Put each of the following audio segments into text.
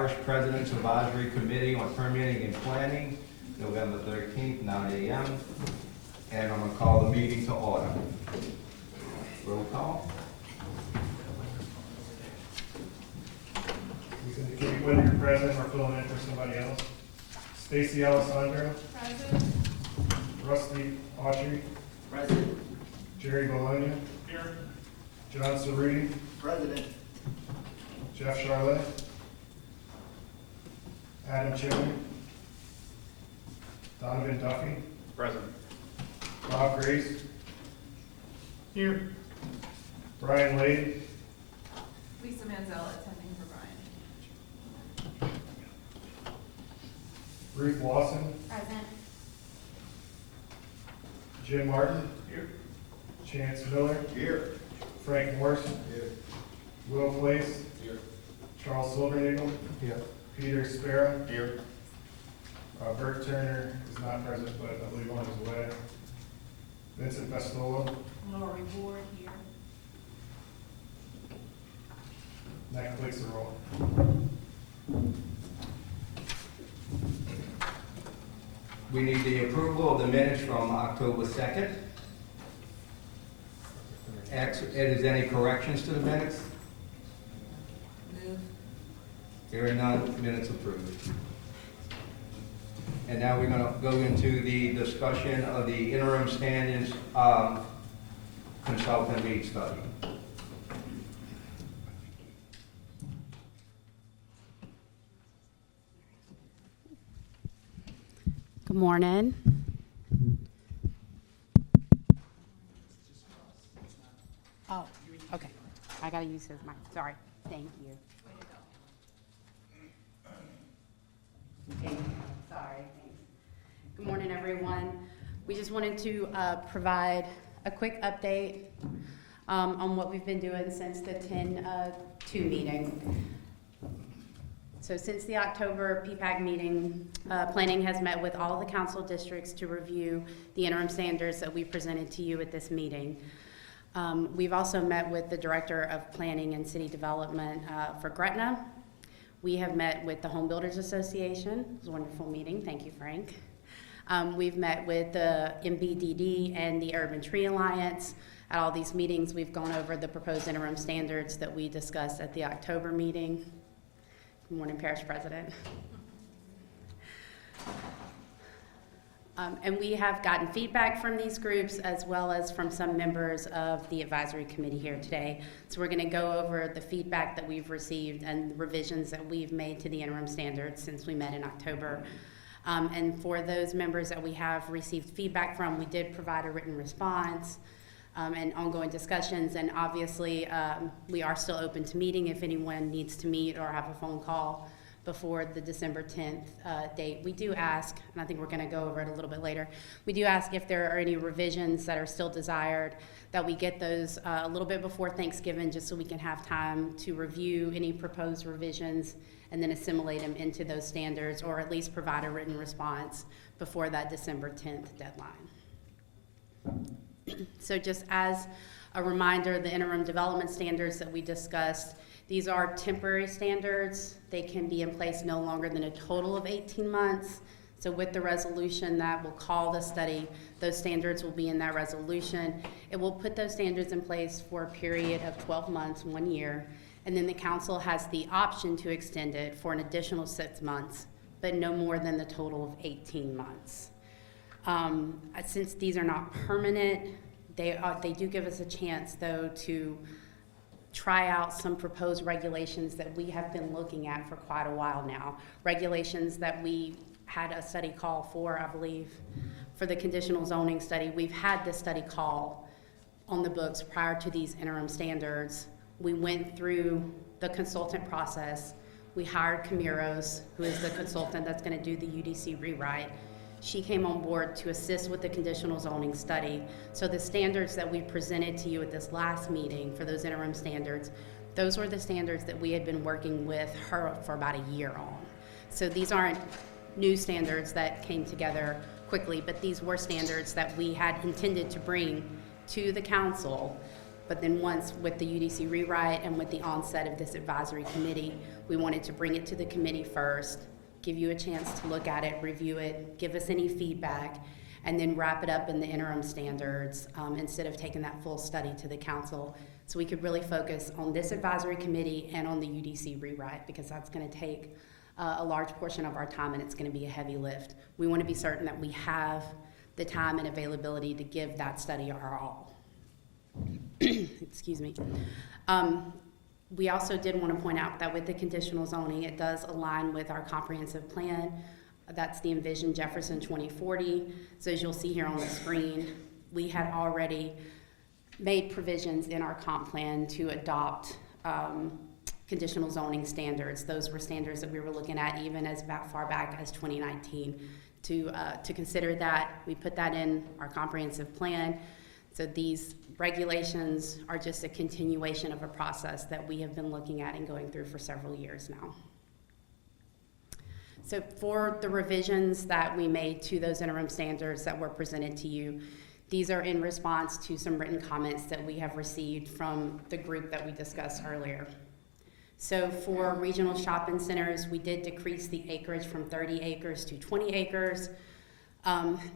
Parish President's Advisory Committee on Permitting and Planning, November 13th, 9 a.m. And I'm going to call the meeting to order. Roll call. Please indicate whether you're present or filling in for somebody else. Stacy Alessandro. Present. Rusty Autry. President. Jerry Bologna. Here. John Cerruti. President. Jeff Charlotte. Adam Chilling. Donovan Duffy. Present. Bob Grace. Here. Brian Lade. Lisa Manzella attending for Brian. Ruth Lawson. Present. Jim Martin. Here. Chance Miller. Here. Frank Morris. Here. Will Place. Here. Charles Silvernagle. Here. Peter Sparrow. Here. Bert Turner is not present, but I believe on his way. Vincent Festola. Lori Ward here. And that completes the roll. We need the approval of the minutes from October 2nd. Is any corrections to the minutes? Move. Hearing none, minutes approved. And now we're going to go into the discussion of the interim standards consultant lead study. Good morning. Oh, okay. I gotta use his mic. Sorry. Thank you. Thank you. Sorry. Thanks. Good morning, everyone. We just wanted to provide a quick update on what we've been doing since the 10-2 meeting. So since the October PPAC meeting, planning has met with all the council districts to review the interim standards that we presented to you at this meeting. We've also met with the Director of Planning and City Development for Gretna. We have met with the Home Builders Association. It was a wonderful meeting. Thank you, Frank. We've met with the MBDD and the Urban Tree Alliance. At all these meetings, we've gone over the proposed interim standards that we discussed at the October meeting. Good morning, Parish President. And we have gotten feedback from these groups as well as from some members of the advisory committee here today. So we're going to go over the feedback that we've received and the revisions that we've made to the interim standards since we met in October. And for those members that we have received feedback from, we did provide a written response and ongoing discussions. And obviously, we are still open to meeting if anyone needs to meet or have a phone call before the December 10th date. We do ask, and I think we're going to go over it a little bit later, we do ask if there are any revisions that are still desired, that we get those a little bit before Thanksgiving just so we can have time to review any proposed revisions and then assimilate them into those standards, or at least provide a written response before that December 10th deadline. So just as a reminder, the interim development standards that we discussed, these are temporary standards. They can be in place no longer than a total of 18 months. So with the resolution that will call the study, those standards will be in that resolution. It will put those standards in place for a period of 12 months, 1 year, and then the council has the option to extend it for an additional 6 months, but no more than the total of 18 months. Since these are not permanent, they do give us a chance, though, to try out some proposed regulations that we have been looking at for quite a while now. Regulations that we had a study call for, I believe, for the conditional zoning study. We've had this study call on the books prior to these interim standards. We went through the consultant process. We hired Camiros, who is the consultant that's going to do the UDC rewrite. She came on board to assist with the conditional zoning study. So the standards that we presented to you at this last meeting for those interim standards, those were the standards that we had been working with her for about a year on. So these aren't new standards that came together quickly, but these were standards that we had intended to bring to the council But then once with the UDC rewrite and with the onset of this advisory committee, we wanted to bring it to the committee first, give you a chance to look at it, review it, give us any feedback, and then wrap it up in the interim standards instead of taking that full study to the council. So we could really focus on this advisory committee and on the UDC rewrite, because that's going to take a large portion of our time and it's going to be a heavy lift. We want to be certain that we have the time and availability to give that study our all. Excuse me. We also did want to point out that with the conditional zoning, it does align with our comprehensive plan. That's the Envision Jefferson 2040. So as you'll see here on the screen, we had already made provisions in our comp plan to adopt conditional zoning standards. Those were standards that we were looking at even as far back as 2019. To consider that, we put that in our comprehensive plan. So these regulations are just a continuation of a process that we have been looking at and going through for several years now. So for the revisions that we made to those interim standards that were presented to you, these are in response to some written comments that we have received from the group that we discussed earlier. So for regional shopping centers, we did decrease the acreage from 30 acres to 20 acres.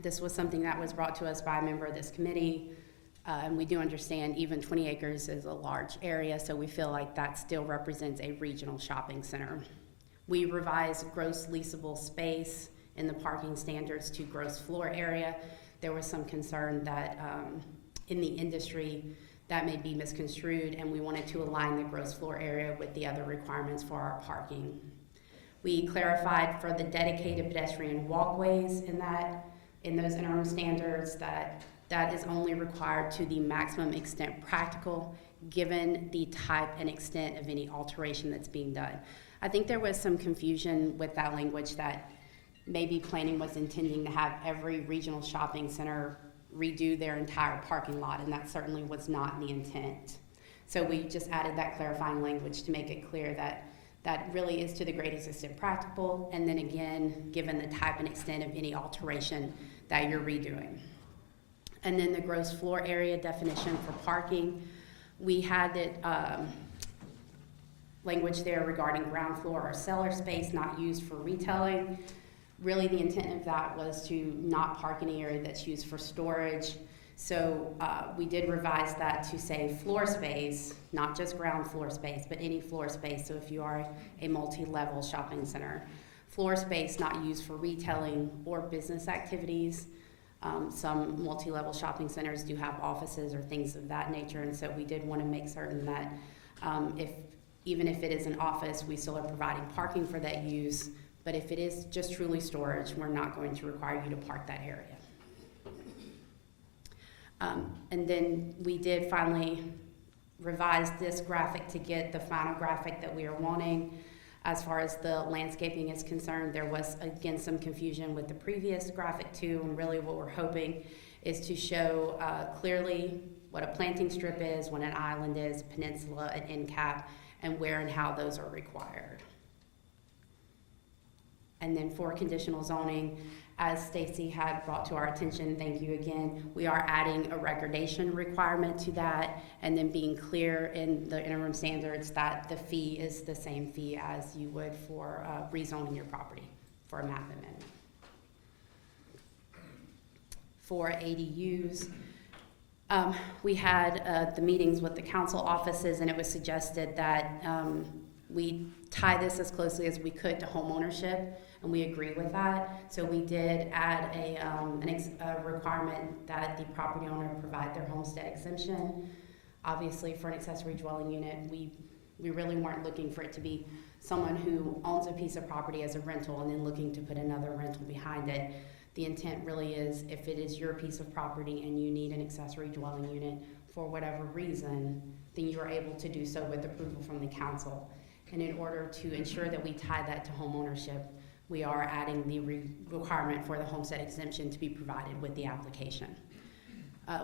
This was something that was brought to us by a member of this committee. And we do understand even 20 acres is a large area, so we feel like that still represents a regional shopping center. We revised gross leasable space in the parking standards to gross floor area. There was some concern that in the industry that may be misconstrued, and we wanted to align the gross floor area with the other requirements for our parking. We clarified for the dedicated pedestrian walkways in those interim standards that is only required to the maximum extent practical, given the type and extent of any alteration that's being done. I think there was some confusion with that language that maybe planning was intending to have every regional shopping center redo their entire parking lot, and that certainly was not the intent. So we just added that clarifying language to make it clear that that really is to the greatest extent practical, and then again, given the type and extent of any alteration that you're redoing. And then the gross floor area definition for parking, we had it language there regarding ground floor or cellar space not used for retailing. Really the intent of that was to not park in an area that's used for storage. So we did revise that to say floor space, not just ground floor space, but any floor space. So if you are a multi-level shopping center, floor space not used for retailing or business activities. Some multi-level shopping centers do have offices or things of that nature, and so we did want to make certain that even if it is an office, we still are providing parking for that use, but if it is just truly storage, we're not going to require you to park that area. And then we did finally revise this graphic to get the final graphic that we are wanting. As far as the landscaping is concerned, there was, again, some confusion with the previous graphic too, and really what we're hoping is to show clearly what a planting strip is, what an island is, peninsula, an end cap, and where and how those are required. And then for conditional zoning, as Stacy had brought to our attention, thank you again, we are adding a recordation requirement to that, and then being clear in the interim standards that the fee is the same fee as you would for rezoning your property for a map amendment. For ADUs, we had the meetings with the council offices, and it was suggested that we tie this as closely as we could to homeownership, and we agree with that. So we did add a requirement that the property owner provide their homestead exemption. Obviously, for an accessory dwelling unit, we really weren't looking for it to be someone who owns a piece of property as a rental and then looking to put another rental behind it. The intent really is if it is your piece of property and you need an accessory dwelling unit for whatever reason, then you are able to do so with approval from the council. And in order to ensure that we tie that to homeownership, we are adding the requirement for the homestead exemption to be provided with the application.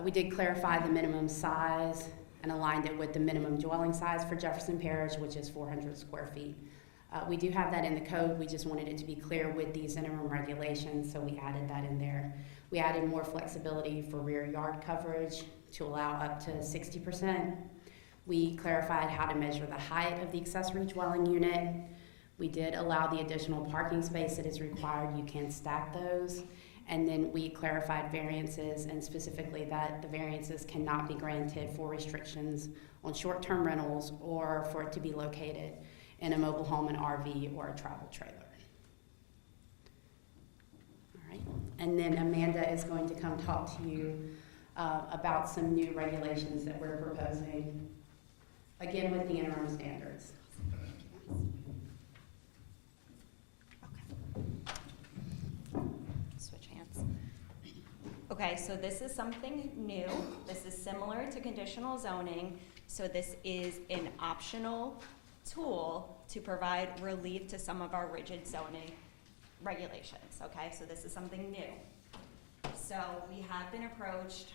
We did clarify the minimum size and aligned it with the minimum dwelling size for Jefferson Parish, which is 400 square feet. We do have that in the code. We just wanted it to be clear with these interim regulations, so we added that in there. We added more flexibility for rear yard coverage to allow up to 60%. We clarified how to measure the height of the accessory dwelling unit. We did allow the additional parking space that is required. You can stack those. And then we clarified variances, and specifically that the variances cannot be granted for restrictions on short-term rentals or for it to be located in a mobile home, an RV, or a travel trailer. All right. And then Amanda is going to come talk to you about some new regulations that we're proposing, again with the interim standards. Switch hands. Okay, so this is something new. This is similar to conditional zoning. So this is an optional tool to provide relief to some of our rigid zoning regulations, okay? So this is something new. So we have been approached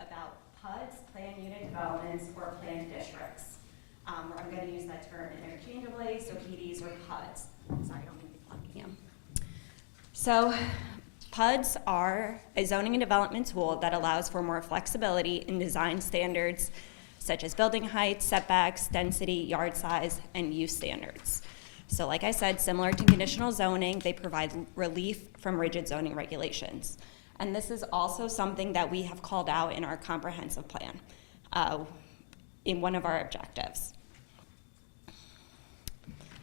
about PUDs, planned unit developments, or planned districts. I'm gonna use that term interchangeably, so PDs or PUDs. Sorry, I don't mean to be plugging them. So PUDs are a zoning and development tool that allows for more flexibility in design standards such as building height, setbacks, density, yard size, and use standards. So like I said, similar to conditional zoning, they provide relief from rigid zoning regulations. And this is also something that we have called out in our comprehensive plan in one of our objectives.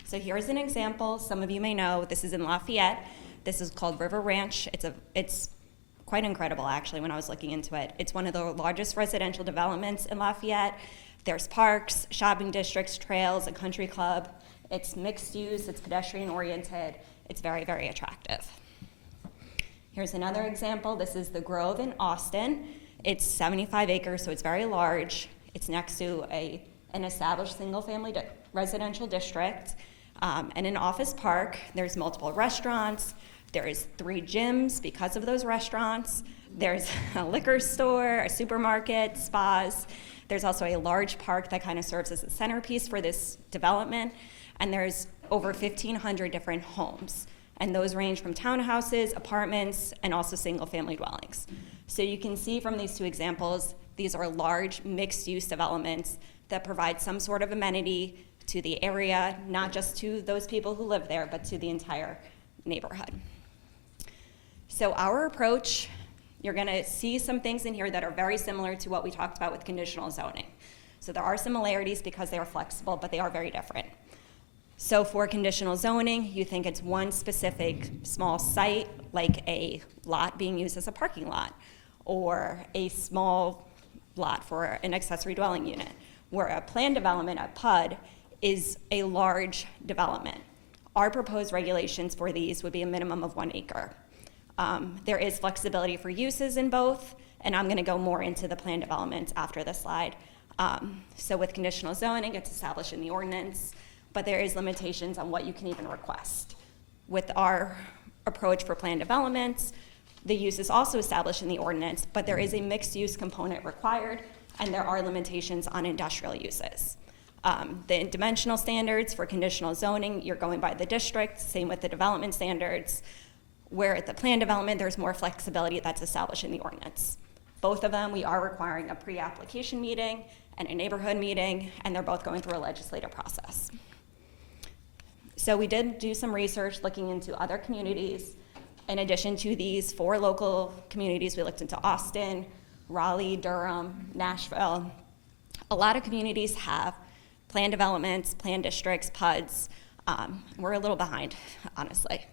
So here's an example. Some of you may know, this is in Lafayette. This is called River Ranch. It's quite incredible, actually, when I was looking into it. It's one of the largest residential developments in Lafayette. There's parks, shopping districts, trails, a country club. It's mixed use, it's pedestrian oriented. It's very, very attractive. Here's another example. This is the Grove in Austin. It's 75 acres, so it's very large. It's next to an established single-family residential district and an office park. There's multiple restaurants. There's 3 gyms because of those restaurants. There's a liquor store, a supermarket, spas. There's also a large park that kind of serves as a centerpiece for this development. And there's over 1,500 different homes. And those range from townhouses, apartments, and also single-family dwellings. So you can see from these 2 examples, these are large mixed-use developments that provide some sort of amenity to the area, not just to those people who live there, but to the entire neighborhood. So our approach, you're gonna see some things in here that are very similar to what we talked about with conditional zoning. So there are similarities because they are flexible, but they are very different. So for conditional zoning, you think it's one specific small site, like a lot being used as a parking lot, or a small lot for an accessory dwelling unit, where a planned development, a PUD, is a large development. Our proposed regulations for these would be a minimum of 1 acre. There is flexibility for uses in both, and I'm gonna go more into the planned developments after this slide. So with conditional zoning, it's established in the ordinance, but there is limitations on what you can even request. With our approach for planned developments, the use is also established in the ordinance, but there is a mixed use component required, and there are limitations on industrial uses. The dimensional standards for conditional zoning, you're going by the district, same with the development standards, where at the planned development, there's more flexibility that's established in the ordinance. Both of them, we are requiring a pre-application meeting and a neighborhood meeting, and they're both going through a legislative process. So we did do some research looking into other communities. In addition to these 4 local communities, we looked into Austin, Raleigh, Durham, Nashville. A lot of communities have planned developments, planned districts, PUDs. We're a little behind, honestly.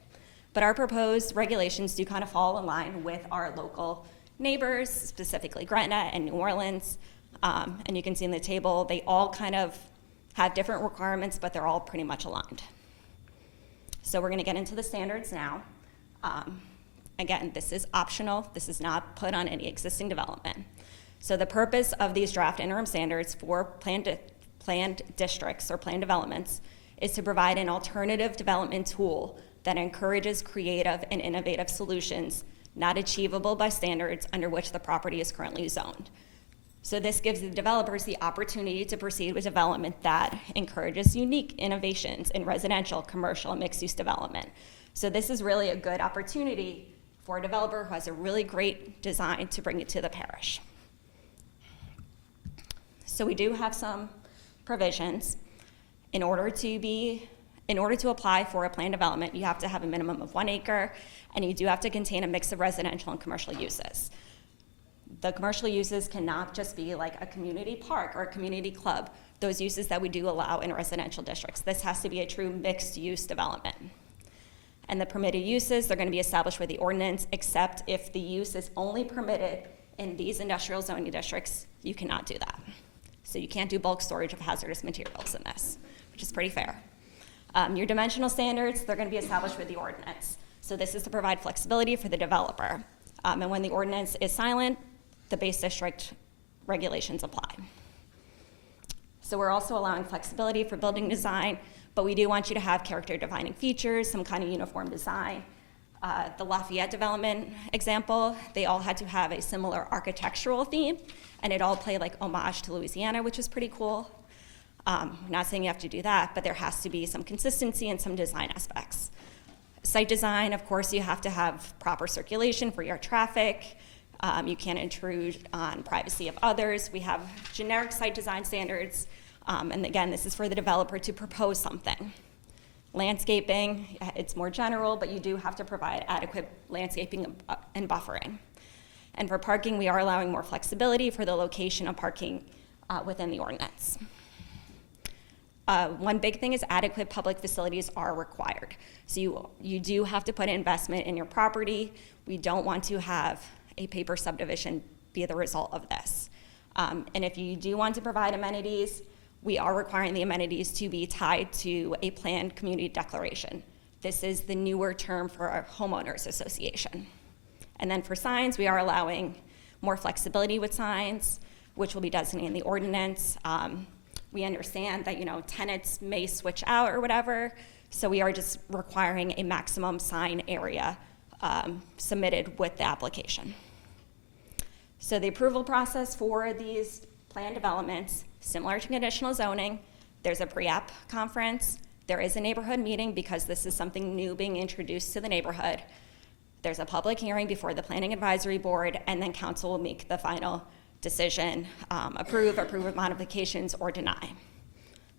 But our proposed regulations do kind of fall in line with our local neighbors, specifically Gretna and New Orleans. And you can see in the table, they all kind of have different requirements, but they're all pretty much aligned. So we're gonna get into the standards now. Again, this is optional. This is not put on any existing development. So the purpose of these draft interim standards for planned districts or planned developments is to provide an alternative development tool that encourages creative and innovative solutions not achievable by standards under which the property is currently zoned. So this gives the developers the opportunity to proceed with development that encourages unique innovations in residential, commercial, and mixed-use development. So this is really a good opportunity for a developer who has a really great design to bring it to the parish. So we do have some provisions. In order to apply for a planned development, you have to have a minimum of 1 acre, and you do have to contain a mix of residential and commercial uses. The commercial uses cannot just be like a community park or a community club, those uses that we do allow in residential districts. This has to be a true mixed-use development. And the permitted uses, they're going to be established with the ordinance, except if the use is only permitted in these industrial zoning districts, you cannot do that. So you can't do bulk storage of hazardous materials in this, which is pretty fair. Your dimensional standards, they're going to be established with the ordinance. So this is to provide flexibility for the developer. And when the ordinance is silent, the base district regulations apply. So we're also allowing flexibility for building design, but we do want you to have character defining features, some kind of uniform design. The Lafayette development example, they all had to have a similar architectural theme, and it all played like homage to Louisiana, which is pretty cool. Not saying you have to do that, but there has to be some consistency and some design aspects. Site design, of course, you have to have proper circulation for your traffic. You can't intrude on privacy of others. We have generic site design standards, and again, this is for the developer to propose something. Landscaping, it's more general, but you do have to provide adequate landscaping and buffering. And for parking, we are allowing more flexibility for the location of parking within the ordinance. One big thing is adequate public facilities are required. So you do have to put investment in your property. We don't want to have a paper subdivision be the result of this. And if you do want to provide amenities, we are requiring the amenities to be tied to a planned community declaration. This is the newer term for our homeowners association. And then for signs, we are allowing more flexibility with signs, which will be designated in the ordinance. We understand that, tenants may switch out or whatever, so we are just requiring a maximum sign area submitted with the application. So the approval process for these planned developments, similar to conditional zoning, there's a pre-app conference, there is a neighborhood meeting because this is something new being introduced to the neighborhood. There's a public hearing before the Planning Advisory Board, and then council will make the final decision, approve with modifications, or deny.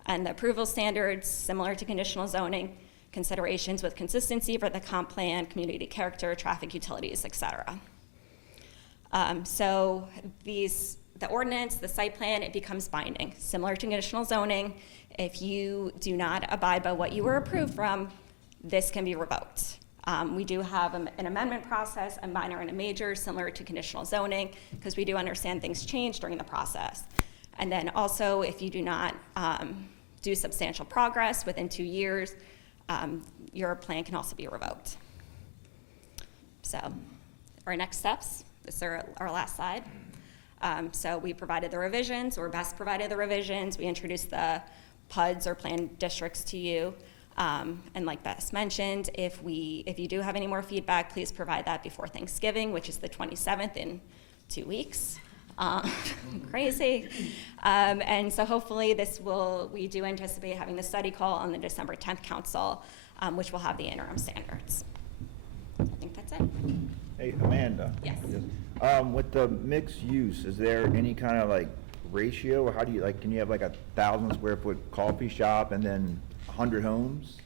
And the approval standards, similar to conditional zoning, considerations with consistency for the comp plan, community character, traffic utilities, etc. So the ordinance, the site plan, it becomes binding. Similar to conditional zoning, if you do not abide by what you were approved from, this can be revoked. We do have an amendment process, a minor and a major, similar to conditional zoning, because we do understand things change during the process. And then also, if you do not do substantial progress within 2 years, your plan can also be revoked. So our next steps, this is our last slide. So we provided the revisions, or best provided the revisions. We introduced the PUDs or planned districts to you. And like Bess mentioned, if you do have any more feedback, please provide that before Thanksgiving, which is the 27th in 2 weeks. Crazy. And so hopefully we do anticipate having the study call on the December 10th council, which will have the interim standards. I think that's it. Hey, Amanda. Yes. With the mixed use, is there any kind of like ratio, or how do you, can you have like 1,000 square foot coffee shop and then 100 homes?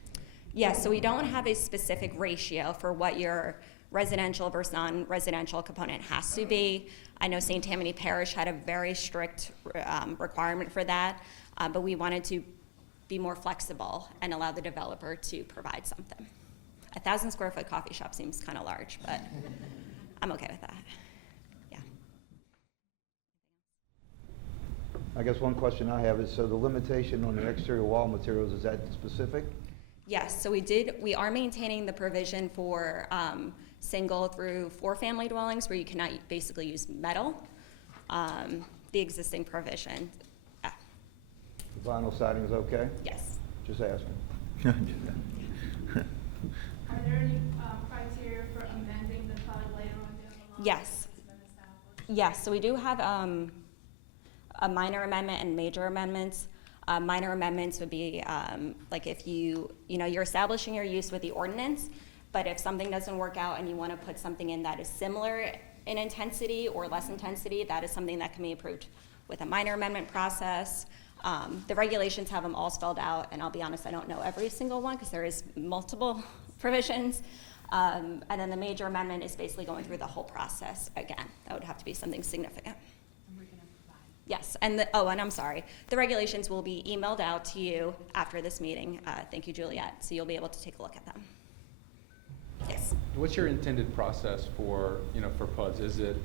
Yeah, so we don't have a specific ratio for what your residential versus non-residential component has to be. I know St. Tammany Parish had a very strict requirement for that, but we wanted to be more flexible and allow the developer to provide something. 1,000 square foot coffee shop seems kind of large, but I'm okay with that. Yeah. I guess one question I have is, so the limitation on the exterior wall materials, is that specific? Yes, so we are maintaining the provision for single through 4 family dwellings where you cannot basically use metal, the existing provision. The vinyl siding is okay? Yes. Just asking. Are there any criteria for amending the PUD later on down the line? Yes. Has been established? Yes, so we do have a minor amendment and major amendments. Minor amendments would be like if you're establishing your use with the ordinance, but if something doesn't work out and you want to put something in that is similar in intensity or less intensity, that is something that can be approved with a minor amendment process. The regulations have them all spelled out, and I'll be honest, I don't know every single one because there is multiple provisions. And then the major amendment is basically going through the whole process again. That would have to be something significant. Yes, and and I'm sorry. The regulations will be emailed out to you after this meeting. Thank you, Juliet. So you'll be able to take a look at them. Yes. What's your intended process for, for PUDs? Is it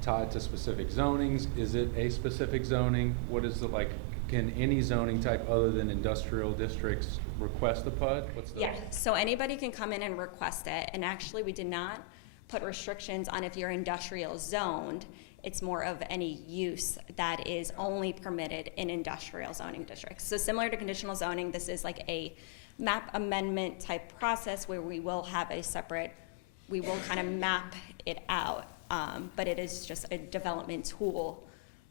tied to specific zonings? Is it a specific zoning? What is it like? Can any zoning type other than industrial districts request a PUD? Yeah, so anybody can come in and request it. And actually, we did not put restrictions on if you're industrial zoned. It's more of any use that is only permitted in industrial zoning districts. So similar to conditional zoning, this is like a map amendment type process where we will have a separate, we will kind of map it out, but it is just a development tool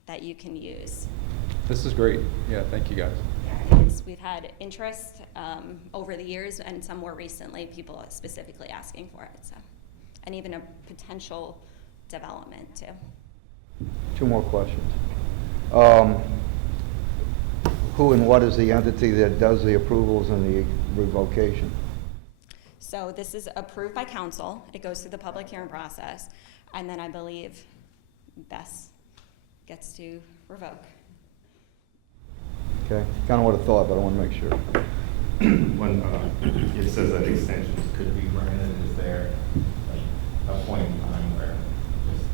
that you can use. This is great. Yeah, thank you guys. Yeah, we've had interest over the years, and some more recently, people specifically asking for it. So, and even a potential development too. 2 more questions. Who and what is the entity that does the approvals and the revocation? So this is approved by council. It goes through the public hearing process, and then I believe Bess gets to revoke. Okay, kind of what I thought, but I want to make sure. When it says that extensions could be granted, is there like a point in time where just,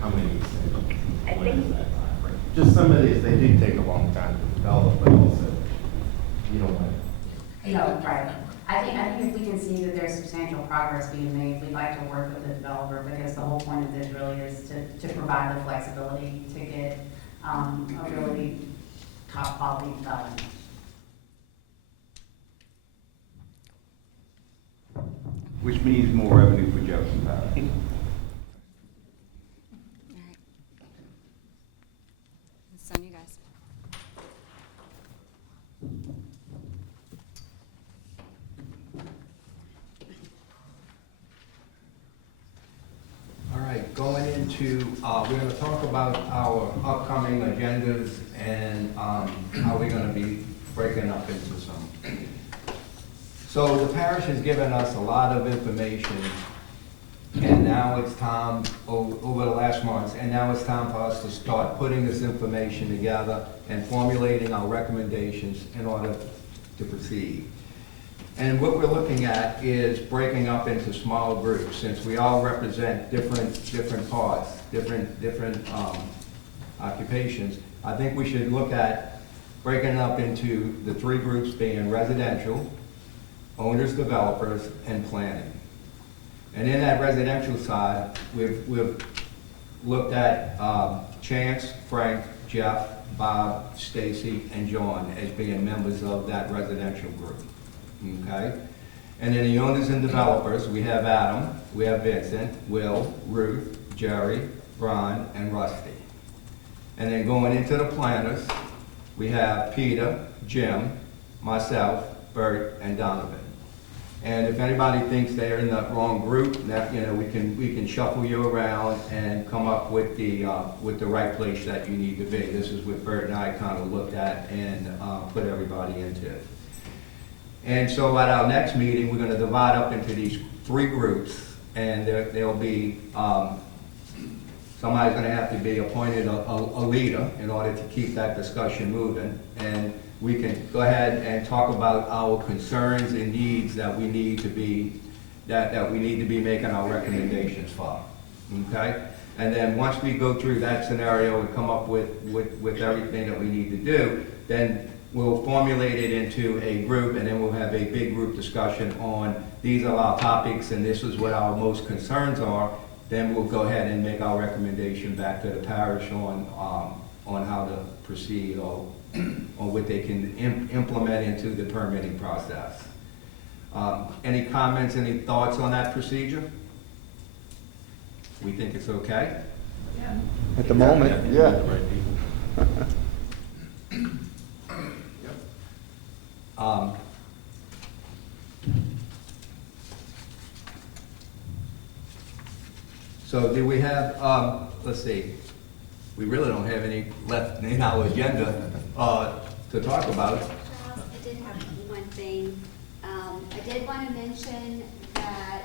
how many extensions? When is that time frame? Just some of these, they do take a long time to develop, but also, you don't want to. Right. I think if we can see that there's substantial progress being made, we'd like to work with the developer, because the whole point of this really is to provide the flexibility to get a really top quality development. Which means more revenue for Jefferson Parish. All right. It's on you guys. All right, going into, we're going to talk about our upcoming agendas and how we're going to be breaking up into some. So the parish has given us a lot of information, and now it's time, over the last months, and now it's time for us to start putting this information together and formulating our recommendations in order to proceed. And what we're looking at is breaking up into small groups, since we all represent different parts, different occupations. I think we should look at breaking up into the 3 groups being residential, owners, developers, and planning. And in that residential side, we've looked at Chance, Frank, Jeff, Bob, Stacy, and John as being members of that residential group. Okay? And then the owners and developers, we have Adam, we have Vincent, Will, Ruth, Jerry, Brian, and Rusty. And then going into the planners, we have Peter, Jim, myself, Bert, and Donovan. And if anybody thinks they're in the wrong group, that, we can shuffle you around and come up with the right place that you need to be. This is what Bert and I kind of looked at and put everybody into. And so at our next meeting, we're going to divide up into these 3 groups, and there'll be somebody's going to have to be appointed a leader in order to keep that discussion moving. And we can go ahead and talk about our concerns and needs that we need to be making our recommendations for. Okay? And then once we go through that scenario and come up with everything that we need to do, then we'll formulate it into a group, and then we'll have a big group discussion on these are our topics and this is what our most concerns are. Then we'll go ahead and make our recommendation back to the parish on how to proceed or what they can implement into the permitting process. Any comments, any thoughts on that procedure? We think it's okay? Yeah. At the moment, yeah. The right people. So do we have, let's see, we really don't have any left in our agenda to talk about. Charles, I did have one thing. I did want to mention that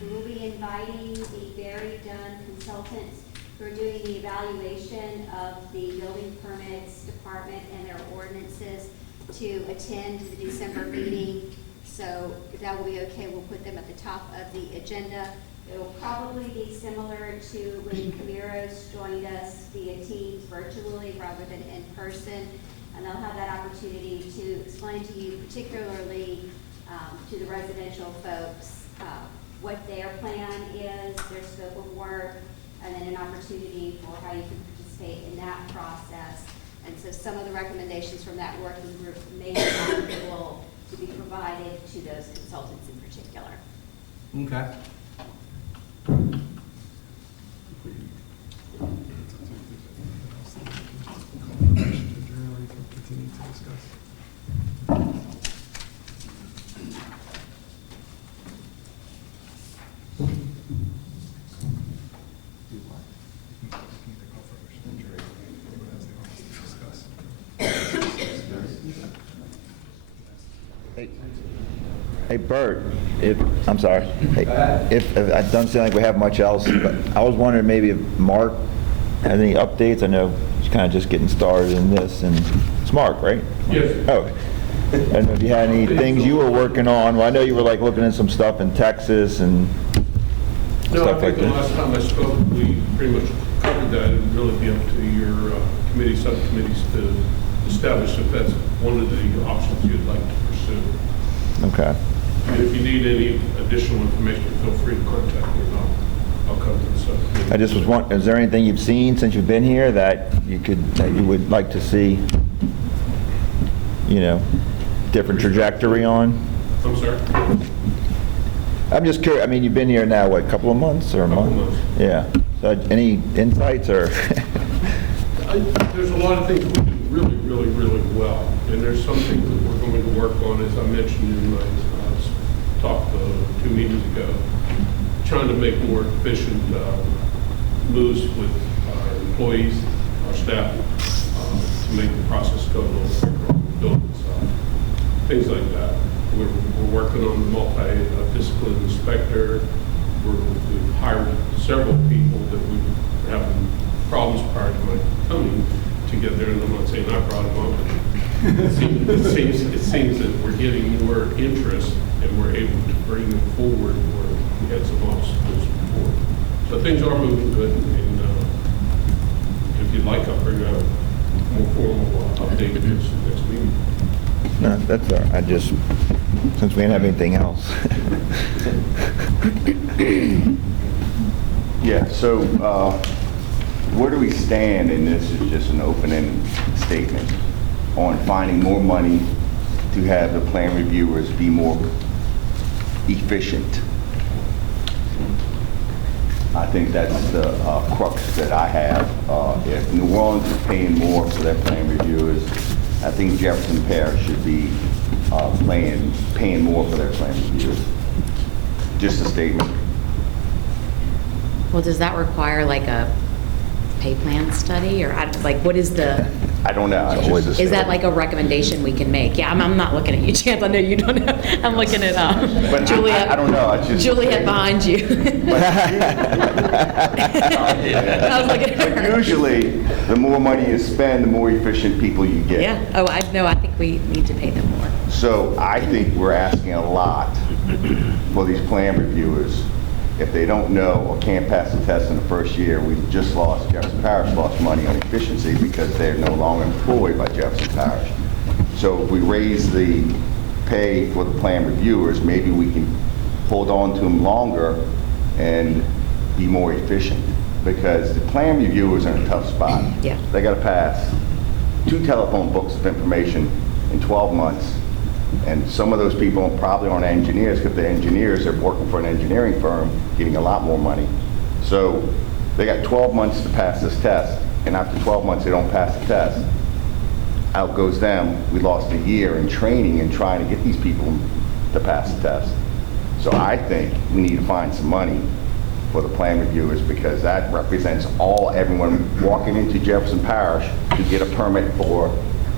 we will be inviting the Very Dunn consultants who are doing the evaluation of the building permits department and their ordinances to attend the December meeting. So if that will be okay, we'll put them at the top of the agenda. It will probably be similar to when Camiros joined us via Teams virtually rather than in person. And they'll have that opportunity to explain to you, particularly to the residential folks, what their plan is, their scope of work, and then an opportunity for how you can participate in that process. And so some of the recommendations from that working group may be valuable to be provided to those consultants in particular. Okay. Hey, Bert, I'm sorry. Hey, if I don't sound like we have much else, but I was wondering maybe if Mark has any updates. I know he's kind of just getting started in this, and it's Mark, right? Yes. Oh, I don't know if you had any things you were working on. Well, I know you were like looking at some stuff in Texas and No, I stuff like think the that. last time I spoke, we pretty much covered that. It'd really be up to your committee, subcommittees to establish if that's one of the options you'd like to pursue. Okay. And if you need any additional information, feel free to contact me, and I'll come to the subcommittee. I just was wondering, is there anything you've seen since you've been here that you would like to see, different trajectory on? I'm sorry? I'm just curious, I mean, you've been here now, what, a couple of months or a month? Couple months. Yeah. So any insights or? There's a lot of things we do really, really, really well, and there's some things that we're going to work on, as I mentioned in my talk 2 meetings ago, trying to make more efficient moves with our employees, our staff, to make the process go a little quicker on the building side. Things like that. We're working on the multi-discipline inspector. We've hired several people that we were having problems prior to my coming to get there, and I'm not saying I brought them on, but it seems that we're getting more interest and we're able to bring them forward where we had some obstacles before. So things are moving good, and if you'd like, I'll bring out a more formal update of this next meeting. No, that's all right. I just, since we didn't have anything else. Yeah, so where do we stand, and this is just an open-ended statement, on finding more money to have the plan reviewers be more efficient? I think that's the crux that I have. If New Orleans is paying more for their plan reviewers, I think Jefferson Parish should be paying more for their plan reviewers. Just a statement. Well, does that require like a pay plan study, or what is the? I don't know. Is that like a recommendation we can make? Yeah, I'm not looking at you, Chance. I know you don't know. I'm looking at But Juliet. I don't know. It's just Juliet behind you. I was looking at her. But usually, the more money you spend, the more efficient people you get. Yeah. Oh, I think we need to pay them more. So I think we're asking a lot for these plan reviewers. If they don't know or can't pass the test in the first year, Jefferson Parish lost money on efficiency because they're no longer employed by Jefferson Parish. So if we raise the pay for the plan reviewers, maybe we can hold on to them longer and be more efficient. Because the plan reviewers are in a tough spot. Yeah. They got to pass 2 telephone books of information in 12 months. And some of those people probably aren't engineers, because they're engineers, they're working for an engineering firm, getting a lot more money. So they got 12 months to pass this test, and after 12 months they don't pass the test. Out goes them. We lost a year in training and trying to get these people to pass the test. So I think we need to find some money for the plan reviewers, because that represents everyone walking into Jefferson Parish to get a permit for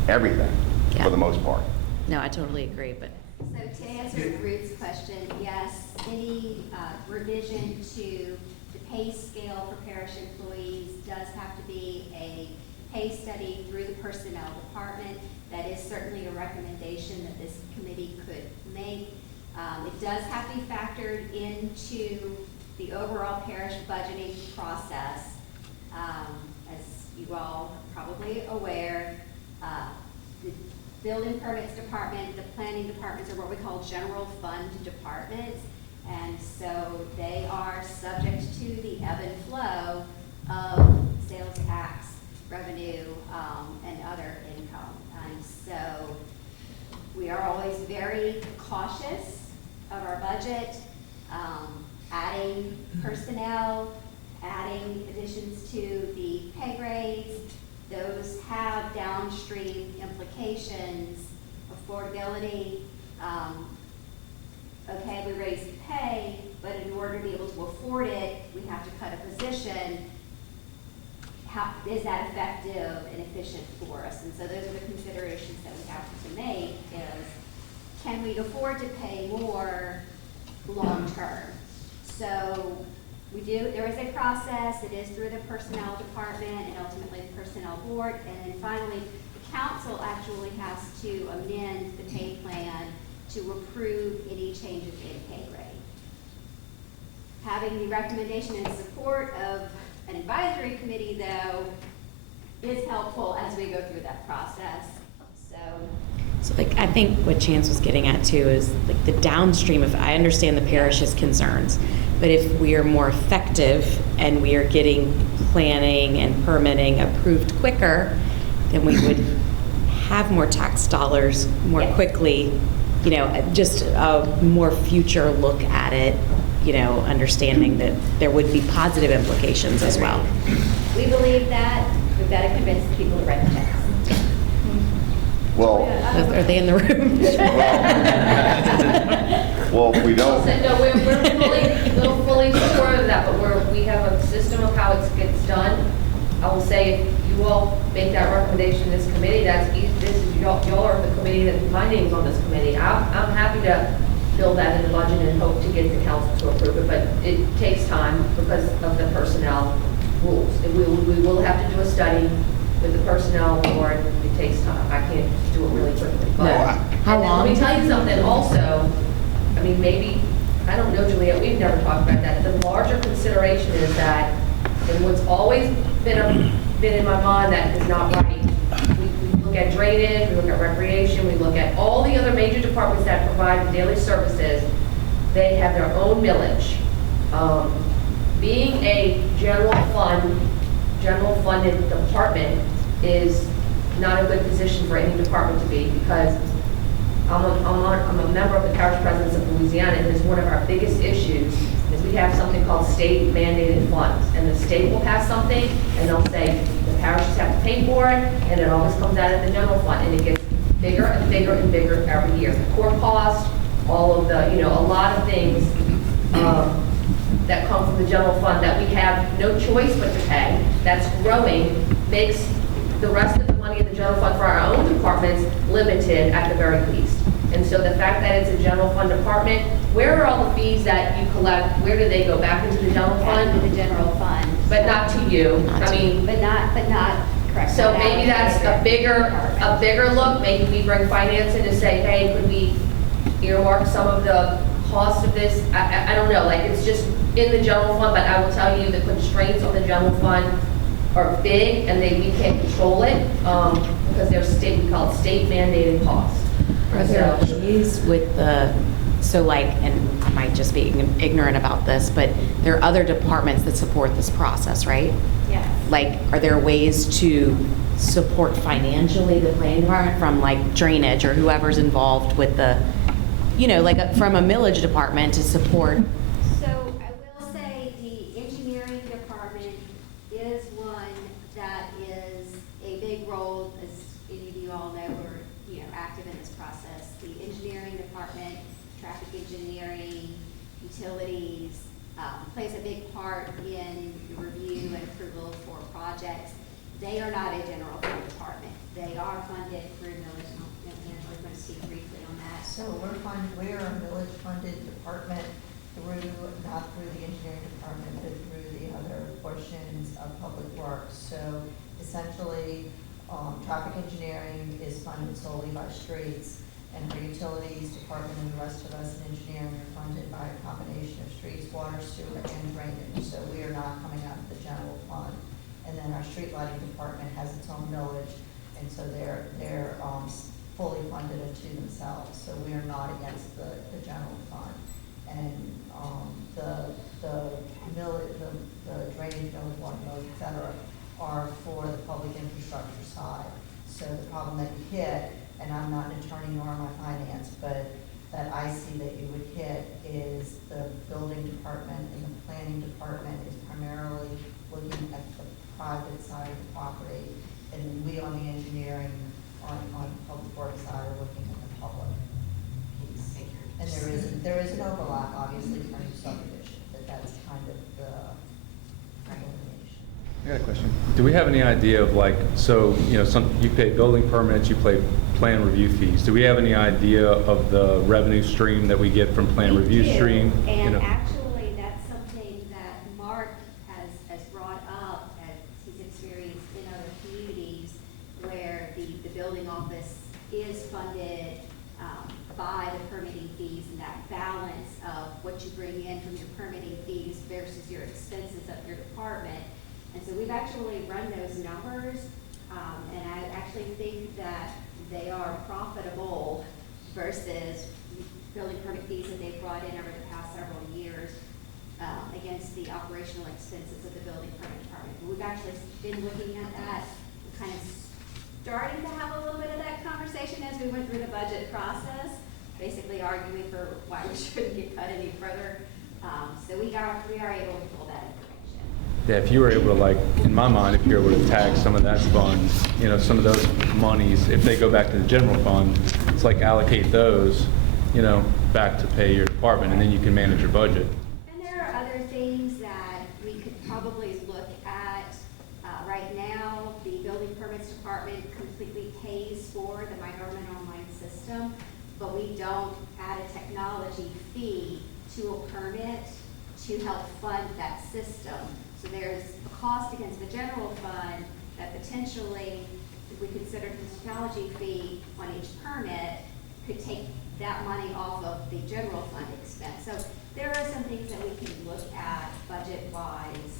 everything, Yeah. for the most part. No, I totally agree, but So to answer Ruth's question, yes, any revision to the pay scale for parish employees does have to be a pay study through the personnel department. That is certainly a recommendation that this committee could make. It does have to be factored into the overall parish budgeting process. As you all are probably aware, the building permits department, the planning departments are what we call general fund departments. And so they are subject to the ebb and flow of sales tax revenue and other income. And so we are always very cautious of our budget, adding personnel, adding additions to the pay grades. Those have downstream implications, affordability. Okay, we raise the pay, but in order to be able to afford it, we have to cut a position. How is that effective and efficient for us? And so those are the considerations that we have to make is, can we afford to pay more long-term? So we do, there is a process, it is through the personnel department and ultimately the personnel board. And then finally, the council actually has to amend the pay plan to approve any changes in pay grade. Having the recommendation and support of an advisory committee, though, is helpful as we go through that process. So like, I think what Chance was getting at too is like the downstream of, I understand the parish's concerns, but if we are more effective and we are getting planning and permitting approved quicker, then we would have more tax dollars more quickly, you know, just a more future look at it, you know, understanding that there would be positive implications as well. We believe that. We've got to convince the people to write the checks. Well, Are they in the room? well, if we don't, No, we're fully supportive of that, but we have a system of how it gets done. I will say, if you all make that recommendation to this committee, that's easy. This is y'all are the committee that my name's on this committee. I'm happy to build that in the budget and hope to get the council to approve it, but it takes time because of the personnel rules. And we will have to do a study with the personnel board. It takes time. I can't do it really quickly. But How long? Let me tell you something also. I mean, maybe, I don't know, Juliet, we've never talked about that. The larger consideration is that, and what's always been in my mind that is not right, we look at drainage, we look at recreation, we look at all the other major departments that provide daily services. They have their own millage. Being a general funded department is not a good position for any department to be, because I'm a member of the Parish Presidents of Louisiana, and it's one of our biggest issues is we have something called state mandated funds, and the state will pass something and they'll say the parishes have to pay for it, and it always comes out of the general fund, and it gets bigger and bigger and bigger every year. The court cost, all of the, you know, a lot of things that come from the general fund that we have no choice but to pay, that's growing, makes the rest of the money in the general fund for our own departments limited at the very least. And so the fact that it's a general fund department, where are all the fees that you collect, where do they go? Back into the general fund? Into the general fund. But not to you. I mean, But not, correct. so maybe that's a bigger look. Maybe we bring finance in to say, hey, could we earmark some of the cost of this? I don't know, like, it's just in the general fund, but I will tell you the constraints on the general fund are big, and we can't control it because they're state, we call it state mandated costs. Are there fees with the, so like, and I might just be ignorant about this, but there are other departments that support this process, right? Yes. Like, are there ways to support financially the planning department from like drainage or whoever's involved with the, you know, like from a millage department to support? So I will say the engineering department is one that is a big role, as any of you all know, or active in this process. The engineering department, traffic engineering, utilities, plays a big part in the review and approval for projects. They are not a general fund department. They are funded through millage. Angela's going to speak briefly on that. So we're a village funded department through, not through the engineering department, but through the other portions of public works. So essentially, traffic engineering is funded solely by streets, and our utilities department and the rest of us in engineering are funded by a combination of streets, water, sewer, and drainage. So we are not coming out of the general fund. And then our street lighting department has its own millage, and so they're fully funded to themselves. So we are not against the general fund. And the drainage millage, water millage, et cetera, are for the public infrastructure side. So the problem that you hit, and I'm not an attorney nor am I finance, but that I see that you would hit is the building department and the planning department is primarily looking at the private side of the property, and we on the engineering, on public works side are looking at the public piece. And there is an overlap, obviously, for new subdivision, but that's kind of the elimination. I got a question. Do we have any idea of like, so, you know, you pay building permits, you pay plan review fees. Do we have any idea of the revenue stream that we get from plan review stream? And You know? actually, that's something that Mark has brought up as he's experienced in other communities where the building office is funded by the permitting fees, and that balance of what you bring in from your permitting fees versus your expenses of your department. And so we've actually run those numbers, and I actually think that they are profitable versus building permit fees that they've brought in over the past several years against the operational expenses of the building permit department. But we've actually been looking at that, kind of starting to have a little bit of that conversation as we went through the budget process, basically arguing for why we shouldn't get cut any further. So we are able to pull that information. Yeah, if you were able to, like, in my mind, if you were able to tag some of that fund, you know, some of those monies, if they go back to the general fund, it's like allocate those, you know, back to pay your department, and then you can manage your budget. And there are other things that we could probably look at. Right now, the building permits department completely pays for the My Government Online system, but we don't add a technology fee to a permit to help fund that system. So there's a cost against the general fund that potentially, if we consider the technology fee on each permit, could take that money off of the general fund expense. So there are some things that we can look at budget-wise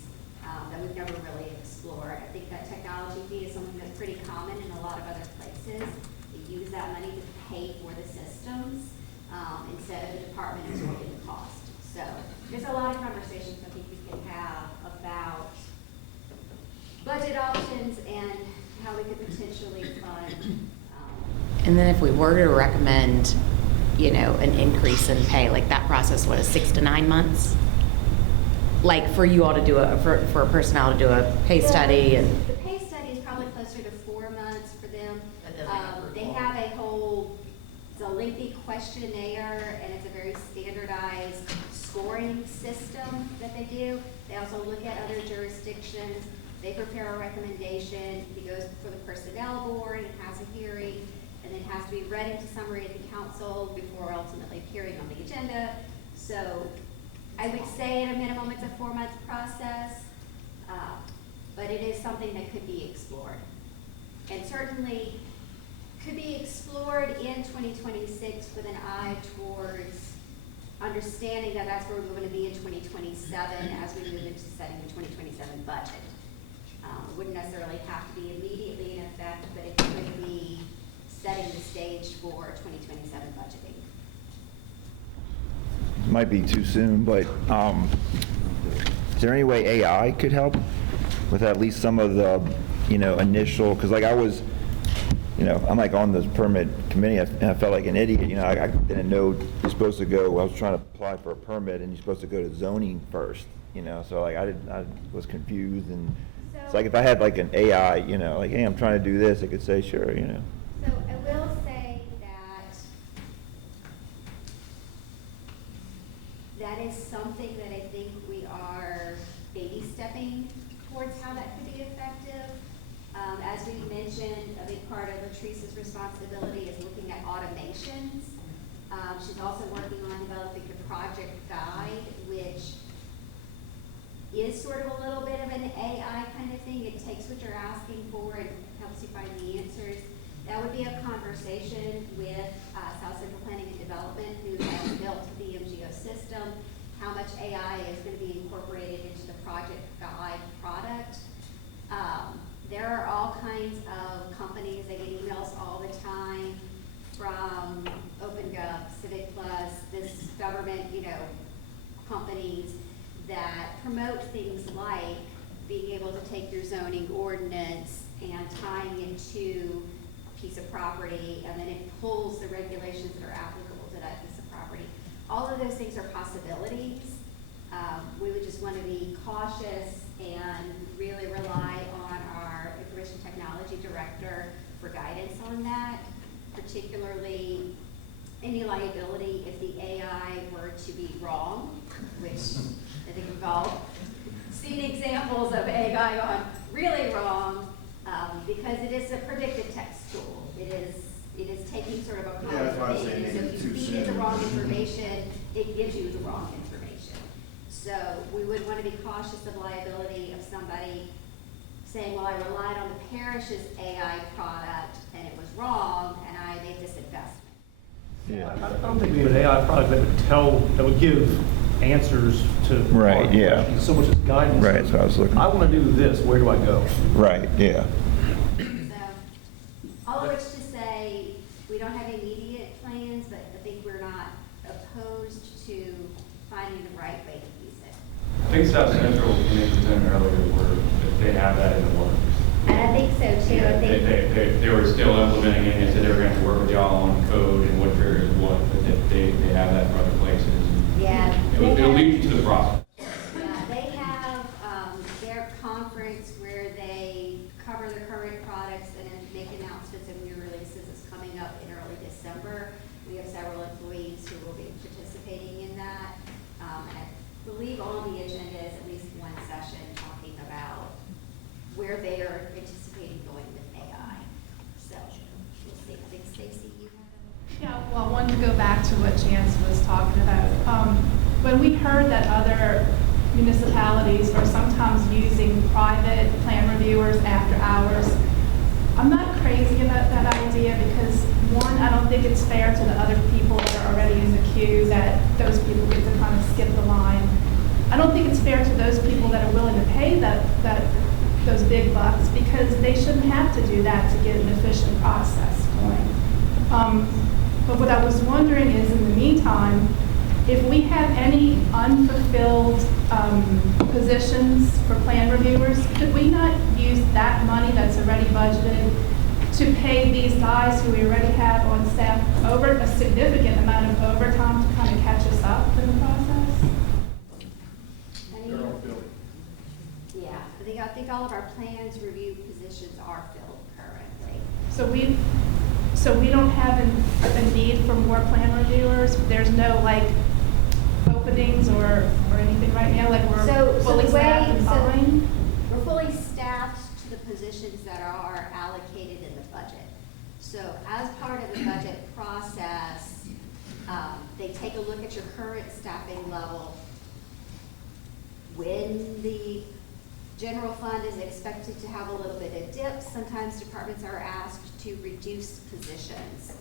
that we've never really explored. I think that technology fee is something that's pretty common in a lot of other places. They use that money to pay for the systems instead of the department absorbing the cost. So there's a lot of conversations I think we can have about budget options and how we could potentially fund. And then if we were to recommend, you know, an increase in pay, like that process, what, is 6 to 9 months? Like for you all to do for personnel to do a pay study and. The pay study is probably closer to 4 months for them. They have it's a lengthy questionnaire, and it's a very standardized scoring system that they do. They also look at other jurisdictions. They prepare a recommendation. It goes before the personnel board, it has a hearing, and it has to be read into summary at the council before ultimately appearing on the agenda. So I would say at a minimum it's a 4-month process, but it is something that could be explored. And certainly could be explored in 2026 with an eye towards understanding that that's where we're going to be in 2027 as we move into setting the 2027 budget. It wouldn't necessarily have to be immediately in effect, but it could be setting the stage for 2027 budgeting. Might be too soon, but is there any way AI could help with at least some of the, you know, initial, because like I was, you know, I'm like on this permit committee, and I felt like an idiot, you know, I didn't know you're supposed to go, I was trying to apply for a permit, and you're supposed to go to zoning first, you know, so like I was confused, and it's like if I had like an AI, you know, like, hey, I'm trying to do this, it could say, sure, you know. So I will say that is something that I think we are baby stepping towards how that could be effective. As we mentioned, a big part of Latrice's responsibility is looking at automations. She's also working on developing the project guide, which is sort of a little bit of an AI kind of thing. It takes what you're asking for and helps you find the answers. That would be a conversation with South Central Planning and Development, who has built the MGO system, how much AI is going to be incorporated into the project guide product. There are all kinds of companies, I get emails all the time from OpenGov, Civic Plus, this government, companies that promote things like being able to take your zoning ordinance and tying it to a piece of property, and then it pulls the regulations that are applicable to that piece of property. All of those things are possibilities. We would just want to be cautious and really rely on our information technology director for guidance on that, particularly any liability if the AI were to be wrong, which I think we've all seen examples of AI gone really wrong, because it is a predictive text tool. It is taking sort of a common that's why I was saying thing, and so if you maybe too feed it the soon. wrong information, it gives you the wrong information. So we would want to be cautious of liability of somebody saying, well, I relied on the parish's AI product and it was wrong and I made this investment. Yeah. I don't think we need an AI product that would give answers to Right, our yeah. questions so much as guidance. Right, that's what I was looking. I want to do this, where do I go? Right, yeah. So, all of which to say, we don't have immediate plans, but I think we're not opposed to finding the right way to use it. I think South Central, when they presented earlier, they have that in the works. And I think so too. I think They were still implementing it, they said they were going to have to work with y'all on code and what triggers what, but they have that for other places. yeah, It'll lead you to the process. yeah, they have their conference where they cover the current products and then make announcements of new releases. It's coming up in early December. We have several employees who will be participating in that. And I believe on the agenda is at least one session talking about where they are anticipating going with AI. So we'll see. I think Stacy, you have Yeah, well, I wanted to go back to what Chance was talking about. When we heard that other municipalities are sometimes using private plan reviewers after hours, I'm not crazy about that idea because, one, I don't think it's fair to the other people that are already in the queue that those people get to kind of skip the line. I don't think it's fair to those people that are willing to pay those big bucks because they shouldn't have to do that to get an efficient process going. But what I was wondering is, in the meantime, if we have any unfulfilled positions for plan reviewers, could we not use that money that's already budgeted to pay these guys who we already have on staff over a significant amount of overtime to kind of catch us up in the process? yeah, I think all of our plans review positions are filled currently. So we don't have a need for more plan reviewers? There's no openings or anything right now, we're fully staffed and fine? We're fully staffed to the positions that are allocated in the budget. So as part of the budget process, they take a look at your current staffing level. When the general fund is expected to have a little bit of dip, sometimes departments are asked to reduce positions.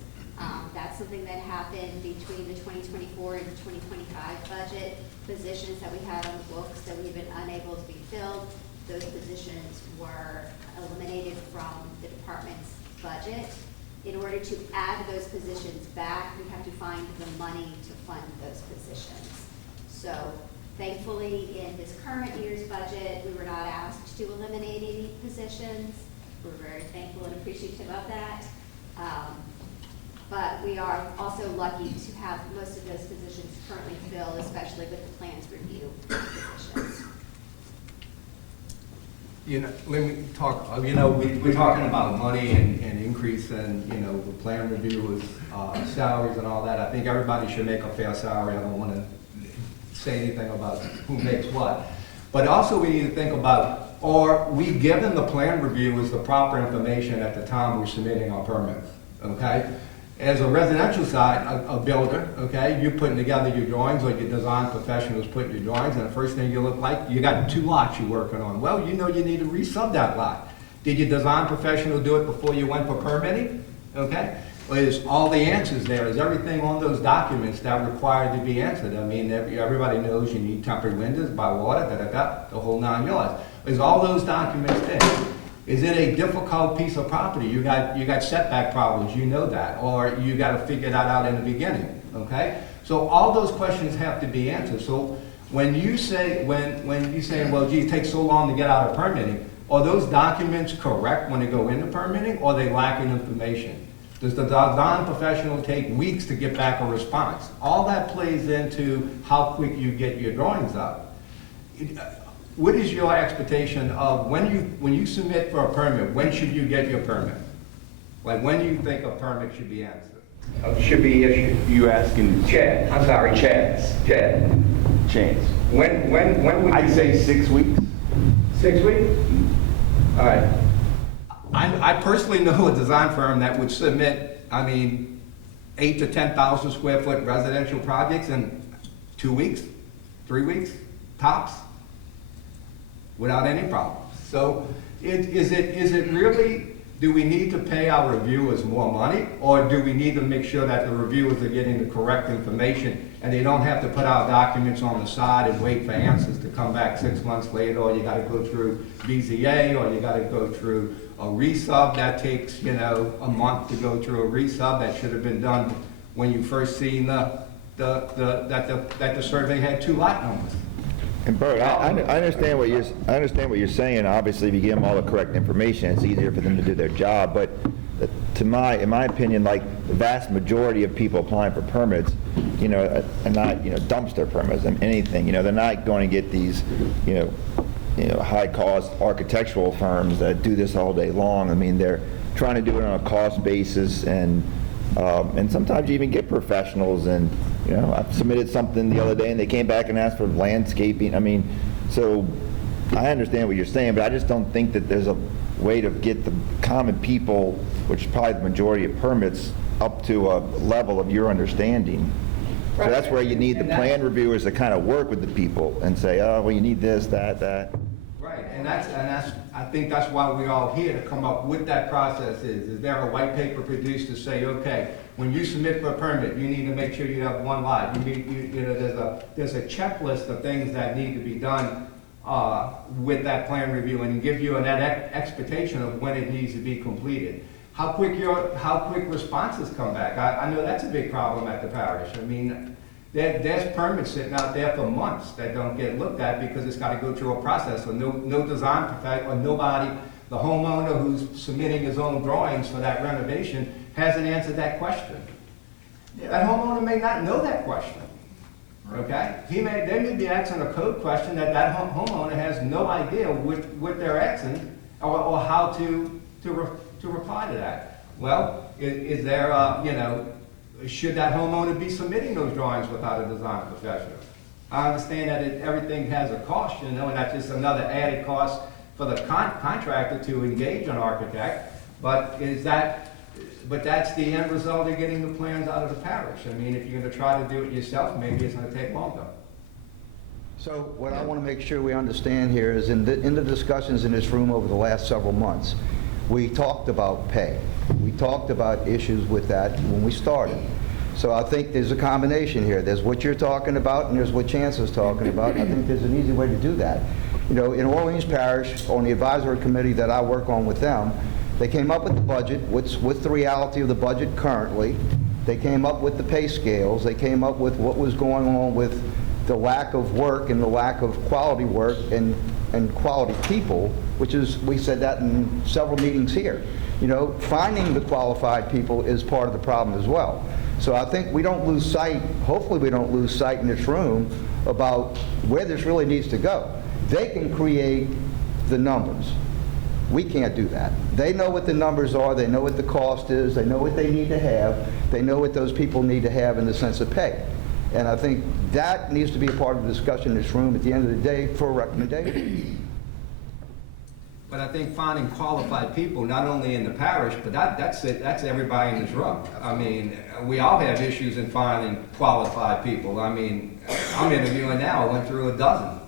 That's something that happened between the 2024 and 2025 budget. Positions that we had on the books that we've been unable to be filled, those positions were eliminated from the department's budget. In order to add those positions back, we have to find the money to fund those positions. So thankfully, in this current year's budget, we were not asked to eliminate any positions. We're very thankful and appreciative of that. But we are also lucky to have most of those positions currently filled, especially with the plans review positions. Let me talk, we're talking about money and increase in, the plan reviewers, salaries and all that. I think everybody should make a fair salary. I don't want to say anything about who makes what. But also we need to think about, are we giving the plan reviewers the proper information at the time we're submitting our permits, okay? As a residential side, a builder, okay, you're putting together your drawings, or your design professionals putting your drawings, and the first thing you look like, you got 2 lots you're working on. Well, you know you need to re-sub that lot. Did your design professional do it before you went for permitting? Okay? Is all the answers there? Is everything on those documents that required to be answered? I mean, everybody knows you need temporary windows, by water, the whole 9 yards. Is all those documents there? Is it a difficult piece of property? You got setback problems, you know that, or you got to figure that out in the beginning, okay? So all those questions have to be answered. So when you say, when you say, well, gee, it takes so long to get out of permitting, are those documents correct when they go into permitting, or are they lacking information? Does the design professional take weeks to get back a response? All that plays into how quick you get your drawings up. What is your expectation of when you submit for a permit, when should you get your permit? Like, when do you think a permit should be answered? Should be issued. You asking? Chad, I'm sorry, Chad. Chance. When would I'd say 6 weeks. 6 weeks? All right. I personally know a design firm that would submit, 8 to 10,000 square foot residential projects in 2 weeks, 3 weeks, tops, without any problems. So is it really, do we need to pay our reviewers more money, or do we need to make sure that the reviewers are getting the correct information and they don't have to put out documents on the side and wait for answers to come back 6 months later, or you gotta go through BZA, or you gotta go through a resub that takes, a month to go through a resub that should have been done when you first seen that the survey had 2 lot numbers. And Bert, I understand what you're saying. Obviously, if you give them all the correct information, it's easier for them to do their job. But in my opinion, like the vast majority of people applying for permits, are not dumpster permits and anything. They're not going to get these, high-cost architectural firms that do this all day long. They're trying to do it on a cost basis, and sometimes you even get professionals. And I submitted something the other day, and they came back and asked for landscaping. So I understand what you're saying, but I just don't think that there's a way to get the common people, which is probably the majority of permits, up to a level of your understanding. So that's where you need the plan reviewers to kind of work with the people and say, oh, well, you need this, that. Right, and I think that's why we're all here, to come up with that process. Is there a white paper produced to say, okay, when you submit for a permit, you need to make sure you have 1 lot. There's a checklist of things that need to be done with that plan review, and give you an expectation of when it needs to be completed. How quick responses come back. I know that's a big problem at the parish. There's permits sitting out there for months that don't get looked at because it's got to go through a process. So no design professional, or nobody, the homeowner who's submitting his own drawings for that renovation hasn't answered that question. That homeowner may not know that question. Okay? They may be asking a code question that homeowner has no idea what they're asking, or how to reply to that. Well, is there should that homeowner be submitting those drawings without a design professional? I understand that everything has a cost, and that's just another added cost for the contractor to engage an architect, but that's the end result of getting the plans out of the parish. If you're going to try to do it yourself, maybe it's going to take longer. So what I want to make sure we understand here is in the discussions in this room over the last several months, we talked about pay. We talked about issues with that when we started. So I think there's a combination here. There's what you're talking about, and there's what Chance is talking about. I think there's an easy way to do that. In Orleans Parish, on the advisory committee that I work on with them, they came up with the budget, what's the reality of the budget currently. They came up with the pay scales. They came up with what was going on with the lack of work and the lack of quality work and quality people, which is, we said that in several meetings here. Finding the qualified people is part of the problem as well. So I think we don't lose sight, hopefully we don't lose sight in this room about where this really needs to go. They can create the numbers. We can't do that. They know what the numbers are, they know what the cost is, they know what they need to have, they know what those people need to have in the sense of pay. And I think that needs to be a part of the discussion in this room at the end of the day for a recommendation. But I think finding qualified people, not only in the parish, but that's it, that's everybody in this room. I mean, we all have issues in finding qualified people. I mean, I'm interviewing now, I went through a dozen.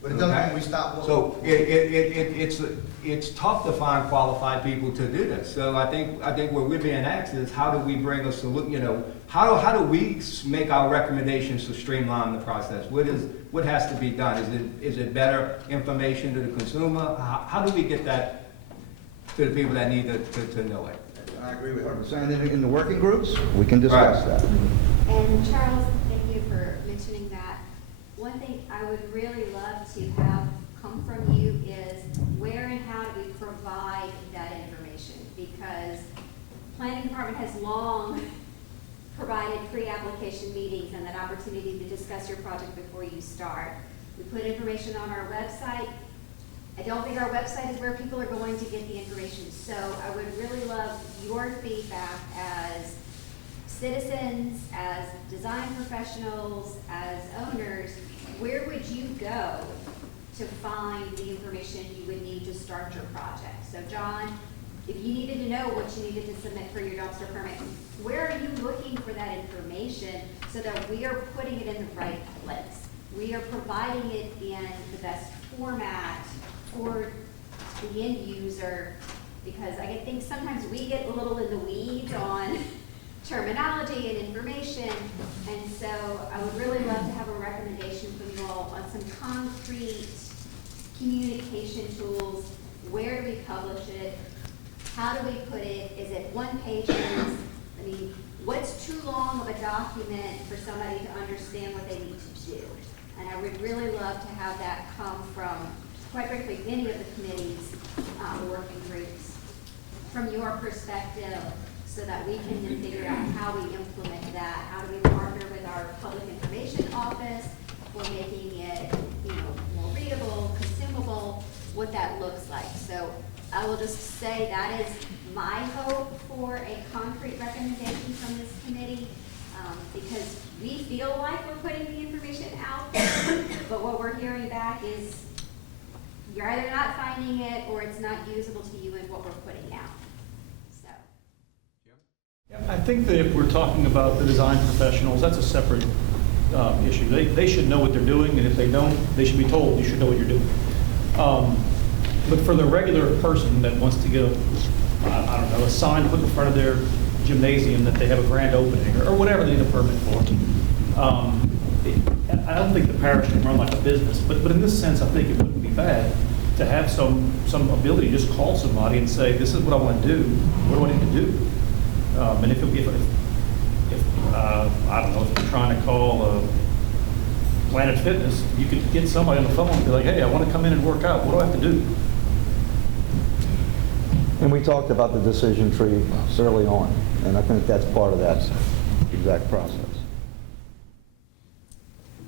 But it doesn't mean we stop looking. So it's tough to find qualified people to do this. So I think what we're being asked is, how do we bring a solution, you know, how do we make our recommendations to streamline the process? What has to be done? Is it better information to the consumer? How do we get that to the people that need to know it? I agree with 100%. In the working groups, we can discuss that. And Charles, thank you for mentioning that. One thing I would really love to have come from you is where and how do we provide that information? Because the planning department has long provided pre-application meetings and that opportunity to discuss your project before you start. We put information on our website. I don't think our website is where people are going to get the information. So I would really love your feedback as citizens, as design professionals, as owners. Where would you go to find the information you would need to start your project? So John, if you needed to know what you needed to submit for your dumpster permit, where are you looking for that information so that we are putting it in the right place? We are providing it in the best format for the end user, because I think sometimes we get a little in the weeds on terminology and information, and so I would really love to have a recommendation from you all on some concrete communication tools. Where do we publish it? How do we put it? Is it one pages? I mean, what's too long of a document for somebody to understand what they need to do? And I would really love to have that come from, quite frankly, many of the committees, working groups, from your perspective, so that we can then figure out how we implement that. How do we partner with our public information office for making it, you know, more readable, consumable, what that looks like. So I will just say that is my hope for a concrete recommendation from this committee, because we feel like we're putting the information out there, but what we're hearing back is you're either not finding it or it's not usable to you in what we're putting out. So. I think that if we're talking about the design professionals, that's a separate issue. They should know what they're doing, and if they don't, they should be told you should know what you're doing. But for the regular person that wants to get I don't know, a sign put in front of their gymnasium that they have a grand opening, or whatever they need a permit for, I don't think the parish can run like a business, but in this sense, I think it wouldn't be bad to have some ability to just call somebody and say, this is what I want to do, what do I need to do? And if I don't know, if you're trying to call Planet Fitness, you could get somebody on the phone and be like, hey, I want to come in and work out, what do I have to do? And we talked about the decision tree early on, and I think that's part of that exact process.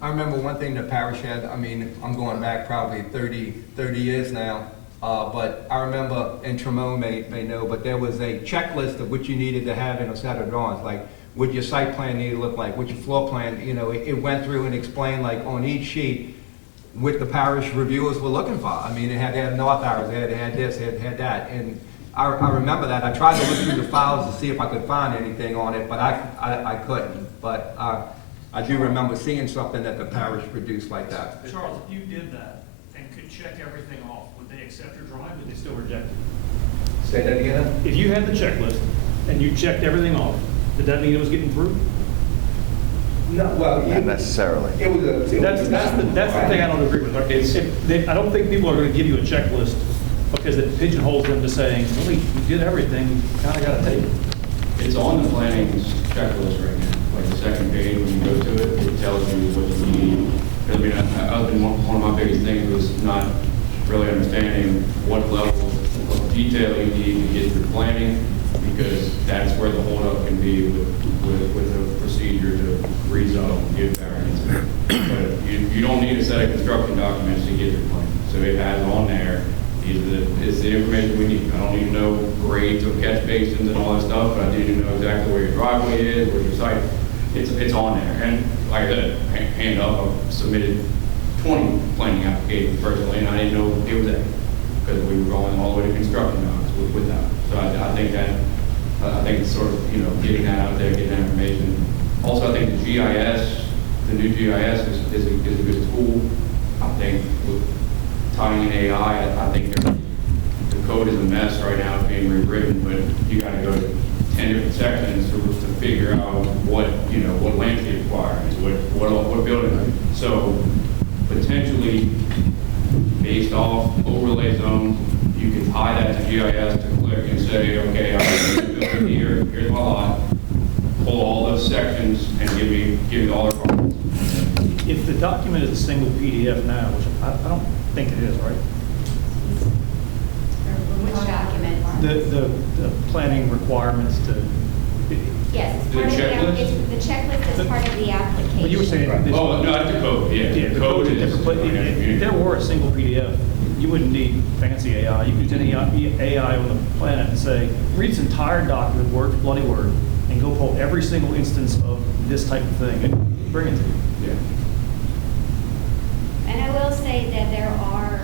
I remember one thing the parish had, I mean, I'm going back probably 30 years now, but I remember, and Tremont may know, but there was a checklist of what you needed to have in a set of drawings, like what your site plan needed to look like, what your floor plan, you know, it went through and explained like on each sheet what the parish reviewers were looking for. I mean, it had to have north arrows, it had this, it had that, and I remember that. I tried to look through the files to see if I could find anything on it, but I couldn't. But I do remember seeing something that the parish produced like that. Charles, if you did that and could check everything off, would they accept your drawing, or would they still reject it? Say that again? If you had the checklist and you checked everything off, did that mean it was getting through? No, well, Not necessarily. it was a... That's the thing I don't agree with. I don't think people are going to give you a checklist because it pigeonholes them to saying, well, you did everything, you kind of got to take it. It's on the planning's checklist right now. Like the second page, when you go to it, it tells you what you need. I mean, I've been one of my biggest things was not really understanding what level of detail you need to get through planning, because that's where the holdup can be with a procedure to rezone, give variance. But you don't need a set of construction documents to get your plan. So it has on there, it's the information we need. I don't need to know grades of catch basins and all that stuff, but I do need to know exactly where your driveway is, where your site. It's on there. And like I said, hand up, I've submitted 20 planning applications personally, and I didn't know it was that, because we were going all the way to construction docs with that. So I think that, I think it's sort of, getting that out there, getting that information. Also, I think the GIS, the new GIS is a good tool. I think with tying in AI, I think the code is a mess right now, it's being rewritten, but you gotta go to 10 different sections to figure out what landscape requirements, what building. So potentially, based off overlay zones, you can tie that to GIS to click and say, okay, I'm building here, here's my lot, pull all those sections and give me all the requirements. If the document is a single PDF now, which I don't think it is, right? Which document? The planning requirements to, Yes, it's The part of checklist? the checklist is part of the application. well, you were saying. this- Oh, no, that's the code, yeah. Yeah, the code is different, but if there were a single PDF, you wouldn't need fancy AI. You could use any AI on the planet and say, read this entire document, word for bloody word, and go pull every single instance of this type of thing and bring it to you. Yeah. And I will say that there are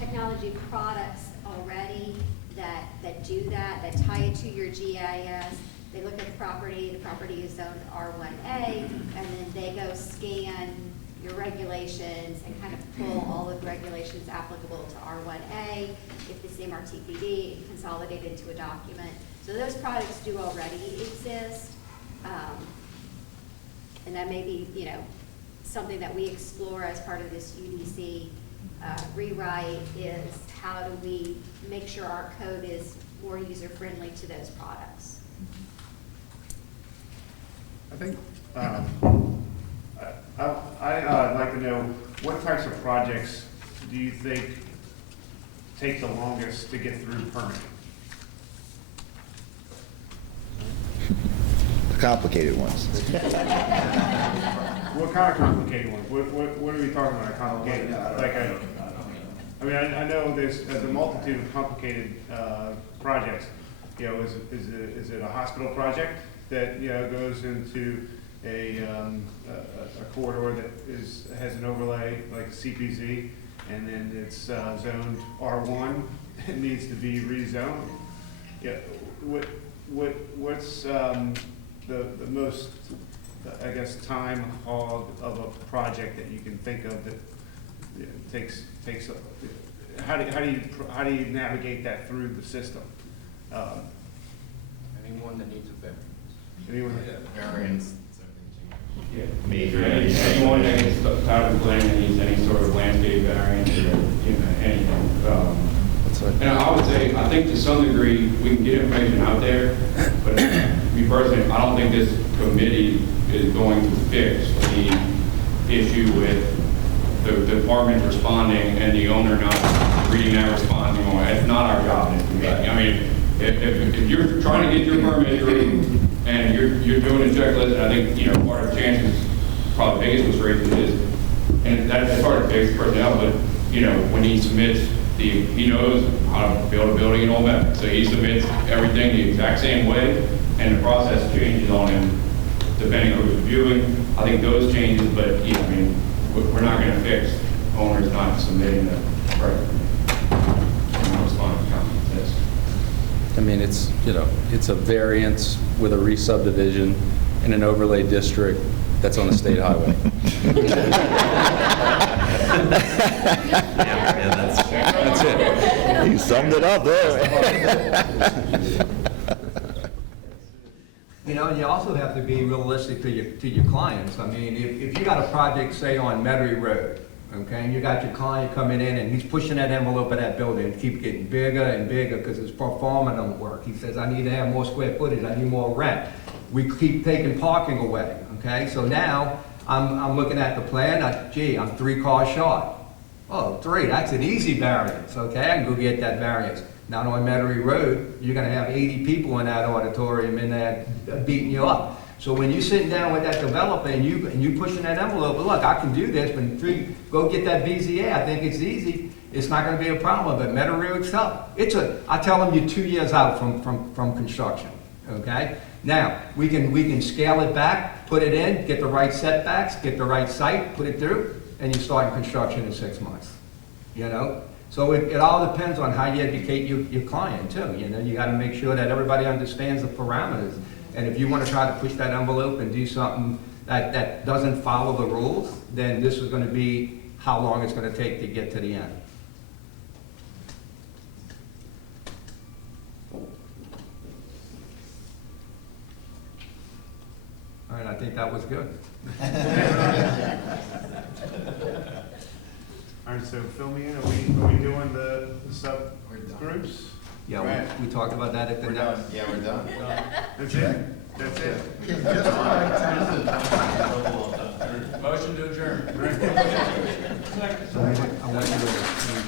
technology products already that do that tie it to your GIS. They look at the property is zoned R1A, and then they go scan your regulations and kind of pull all of the regulations applicable to R1A, if the same RTPD, and consolidate into a document. So those products do already exist. And that may be, something that we explore as part of this UDC rewrite is how do we make sure our code is more user-friendly to those products. I think, I'd like to know, what types of projects do you think take the longest to get through permitting? The complicated ones. What kind of complicated ones? What are we talking about, complicated? Like I know there's a multitude of complicated projects. Is it a hospital project that goes into a corridor that has an overlay like CPZ, and then it's zoned R1, it needs to be rezoned? Yeah. What's the most, I guess, time hog of a project that you can think of that takes how do you navigate that through the system? Anyone that needs a variance. Anyone? Variance. Yeah. Major. Anyone that gets tired of planning that needs any sort of landscape variance or anything. And I would say, I think to some degree, we can get information out there, but me personally, I don't think this committee is going to fix the issue with the department responding and the owner not reading that response anymore. It's not our job. I mean, if you're trying to get your permit through and you're doing a checklist, and I think, part of Chance's probably biggest frustration is, and that's part of Dave's personnel, but, when he submits he knows how to build a building in Old Mexico, so he submits everything the exact same way, and the process changes on him depending on who's reviewing. I think those changes, but we're not going to fix owners not submitting the right response to comments. It's a variance with a re-subdivision in an overlay district that's on a state highway. That's it. You summed it up there. And you also have to be realistic to your clients. I mean, if you got a project, say, on Metairie Road, okay, and you got your client coming in and he's pushing that envelope of that building and keep getting bigger and bigger because his performance don't work. He says, I need to have more square footage, I need more rent. We keep taking parking away, okay? So now, I'm looking at the plan, I'm 3 cars short. Oh, 3, that's an easy variance, okay? I can go get that variance. Now on Metairie Road, you're gonna have 80 people in that auditorium in there beating you up. So when you're sitting down with that developer and you pushing that envelope, look, I can do this, but go get that BZA, I think it's easy. It's not gonna be a problem, but Metairie Road's tough. I tell them you're 2 years out from construction, okay? Now, we can scale it back, put it in, get the right setbacks, get the right site, put it through, and you start construction in 6 months, you know? So it all depends on how you educate your client too, you know? You gotta make sure that everybody understands the parameters. And if you wanna try to push that envelope and do something that doesn't follow the rules, then this is gonna be how long it's gonna take to get to the end. All right, I think that was good. All right, so fill me in, are we doing the subgroups? Yeah, we talked about that at the next. Yeah, we're done. That's it? That's it? Motion to adjourn. So I want you to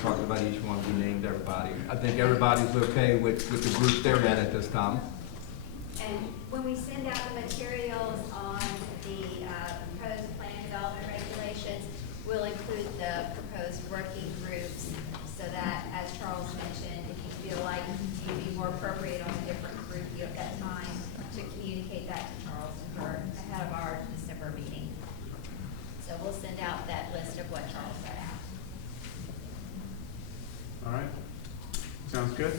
talk about each one, we named everybody. I think everybody's okay with the group they're in at this time. And when we send out the materials on the proposed plan development regulations, we'll include the proposed working groups so that, as Charles mentioned, if you feel like you'd be more appropriate on a different group at that time, to communicate that to Charles and her ahead of our December meeting. So we'll send out that list of what Charles set out. All right, sounds good.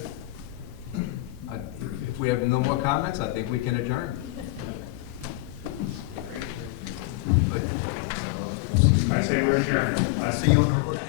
If we have no more comments, I think we can adjourn. I say we're adjourned. See you on the.